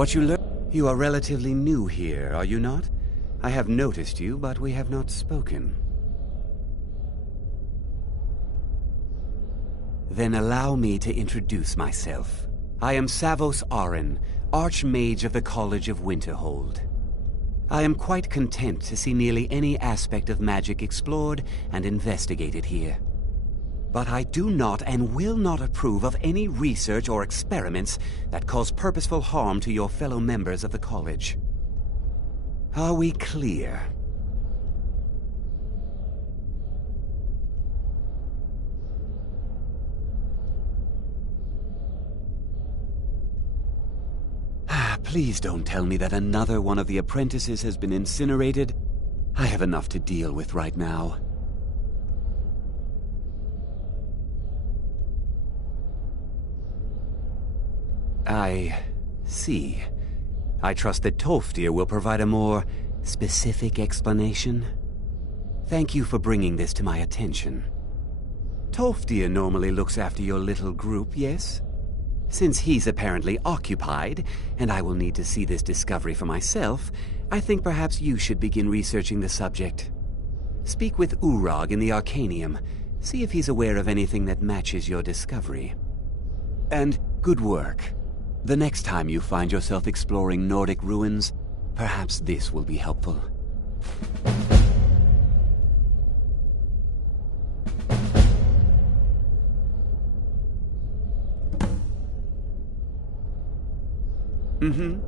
What you learn? You are relatively new here, are you not? I have noticed you, but we have not spoken. Then allow me to introduce myself. I am Savos Arin, Archmage of the College of Winterhold. I am quite content to see nearly any aspect of magic explored and investigated here. But I do not and will not approve of any research or experiments that cause purposeful harm to your fellow members of the college. Are we clear? Please don't tell me that another one of the apprentices has been incinerated. I have enough to deal with right now. I see. I trust that Tolfdir will provide a more specific explanation. Thank you for bringing this to my attention. Tolfdir normally looks after your little group, yes? Since he's apparently occupied, and I will need to see this discovery for myself, I think perhaps you should begin researching the subject. Speak with Urag in the Arcanium. See if he's aware of anything that matches your discovery. And good work. The next time you find yourself exploring Nordic ruins, perhaps this will be helpful. Mm-hmm.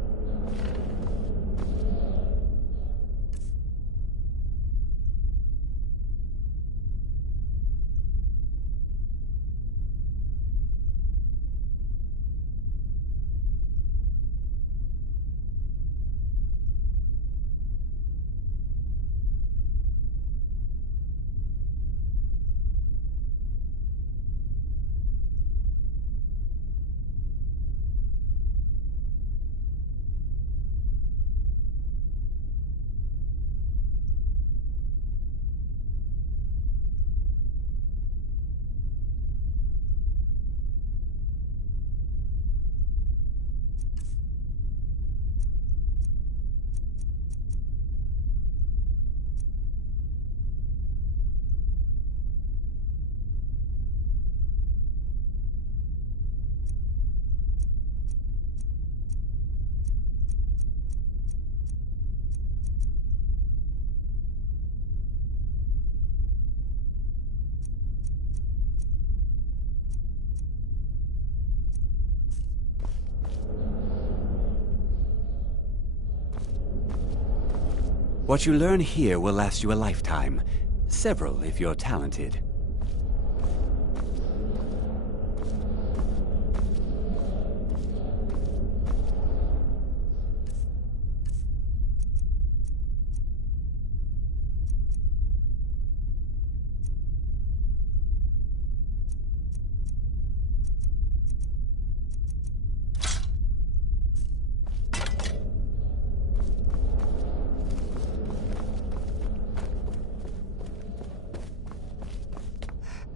What you learn here will last you a lifetime. Several, if you're talented.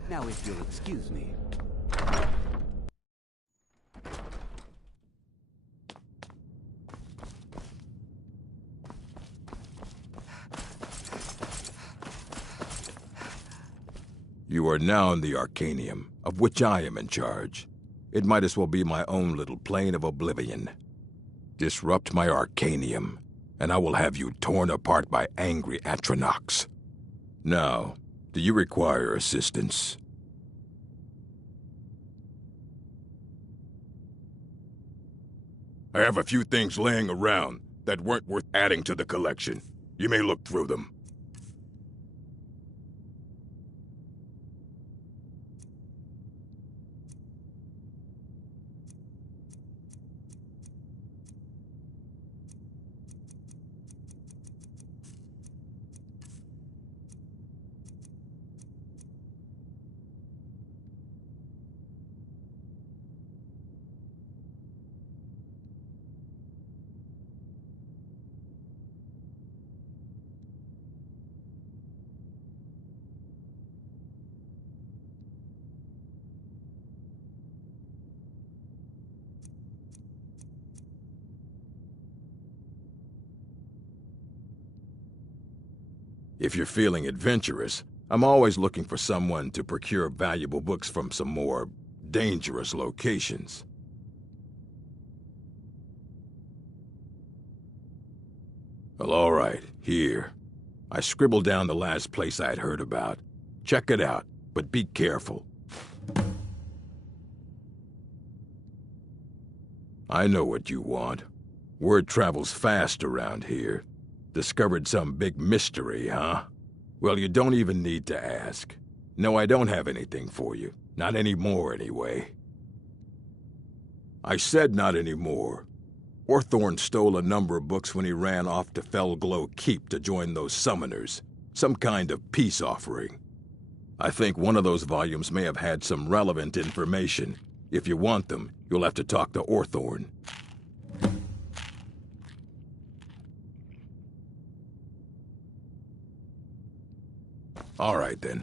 Now, if you'll excuse me. You are now in the Arcanium, of which I am in charge. It might as well be my own little plane of oblivion. Disrupt my Arcanium, and I will have you torn apart by angry Atronachs. Now, do you require assistance? I have a few things laying around that weren't worth adding to the collection. You may look through them. If you're feeling adventurous, I'm always looking for someone to procure valuable books from some more dangerous locations. Well, all right, here. I scribbled down the last place I'd heard about. Check it out, but be careful. I know what you want. Word travels fast around here. Discovered some big mystery, huh? Well, you don't even need to ask. No, I don't have anything for you. Not anymore, anyway. I said not anymore. Orthorn stole a number of books when he ran off to Felglow Keep to join those summoners. Some kind of peace offering. I think one of those volumes may have had some relevant information. If you want them, you'll have to talk to Orthorn. All right, then.